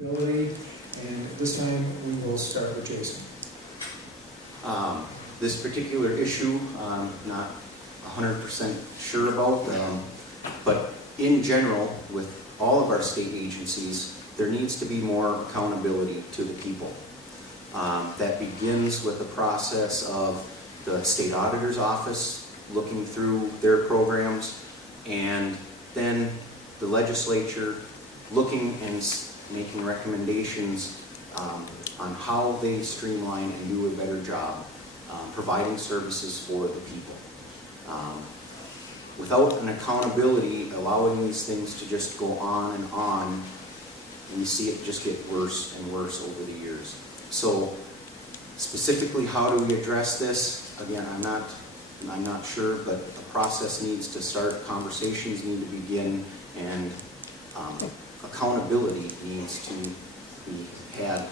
ability. And this time we will start with Jason. This particular issue, I'm not 100% sure about, but in general, with all of our state agencies, there needs to be more accountability to the people. That begins with the process of the state auditor's office looking through their programs, and then the legislature looking and making recommendations on how they streamline and do a better job providing services for the people. Without an accountability, allowing these things to just go on, we see it just get worse and worse over the years. So specifically, how do we address this? Again, I'm not sure, but a process needs to start, conversations need to begin, and accountability needs to be had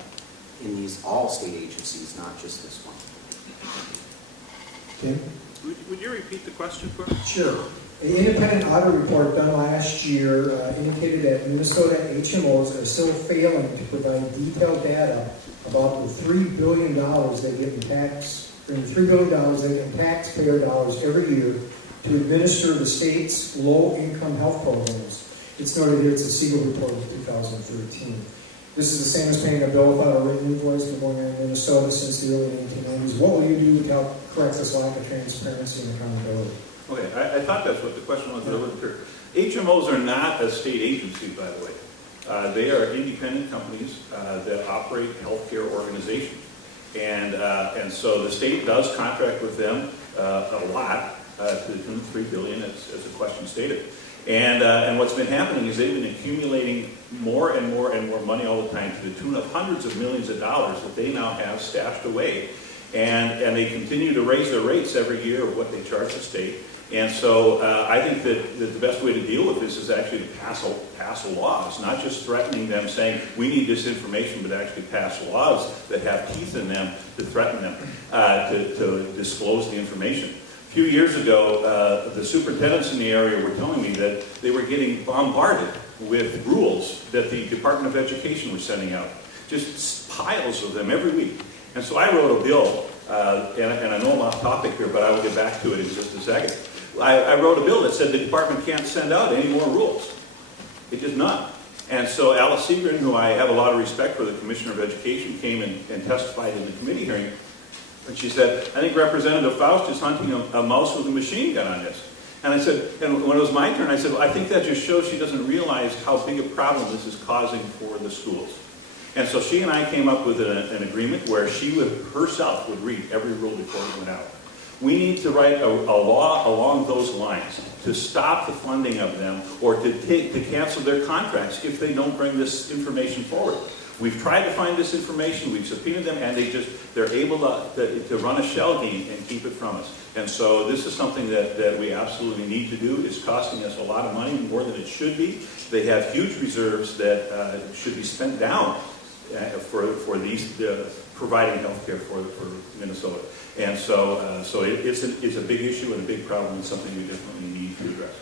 in these all state agencies, not just this one. Tim? Would you repeat the question for me? Sure. An independent audit report done last year indicated that Minnesota HMOs are still failing to provide detailed data about the $3 billion they get in tax, $3 billion they get in taxpayer dollars every year to administer the state's low-income health programs. It's noted here it's a Siegel report of 2013. This is the same as paying a bill without a written invoice been going on in Minnesota since the early 1990s. What will you do to help correct this lack of transparency and accountability? Okay, I thought that's what the question was. HMOs are not a state agency, by the way. They are independent companies that operate healthcare organizations. And so the state does contract with them a lot, to the tune of $3 billion, as the question stated. And what's been happening is they've been accumulating more and more and more money all the time to the tune of hundreds of millions of dollars that they now have stashed away. And they continue to raise their rates every year of what they charge the state. And so I think that the best way to deal with this is actually to pass laws, not just threatening them saying, we need this information, but actually pass laws that have teeth in them to threaten them to disclose the information. A few years ago, the superintendents in the area were telling me that they were getting bombarded with rules that the Department of Education was sending out. Just piles of them every week. And so I wrote a bill, and I know I'm off topic here, but I will get back to it in just a second. I wrote a bill that said the department can't send out any more rules. It does not. And so Alice Seagren, who I have a lot of respect for, the Commissioner of Education, came and testified in the committee hearing. And she said, I think Representative Faust is hunting a mouse with a machine gun on this. And I said, and when it was my turn, I said, well, I think that just shows she doesn't realize how big a problem this is causing for the schools. And so she and I came up with an agreement where she herself would read every rule before it went out. We need to write a law along those lines to stop the funding of them or to cancel their contracts if they don't bring this information forward. We've tried to find this information, we've subpoenaed them, and they're able to run a shell game and keep it from us. And so this is something that we absolutely need to do. It's costing us a lot of money, more than it should be. They have huge reserves that should be spent down for these providing health care for Minnesota. And so it's a big issue and a big problem and something we definitely need to address.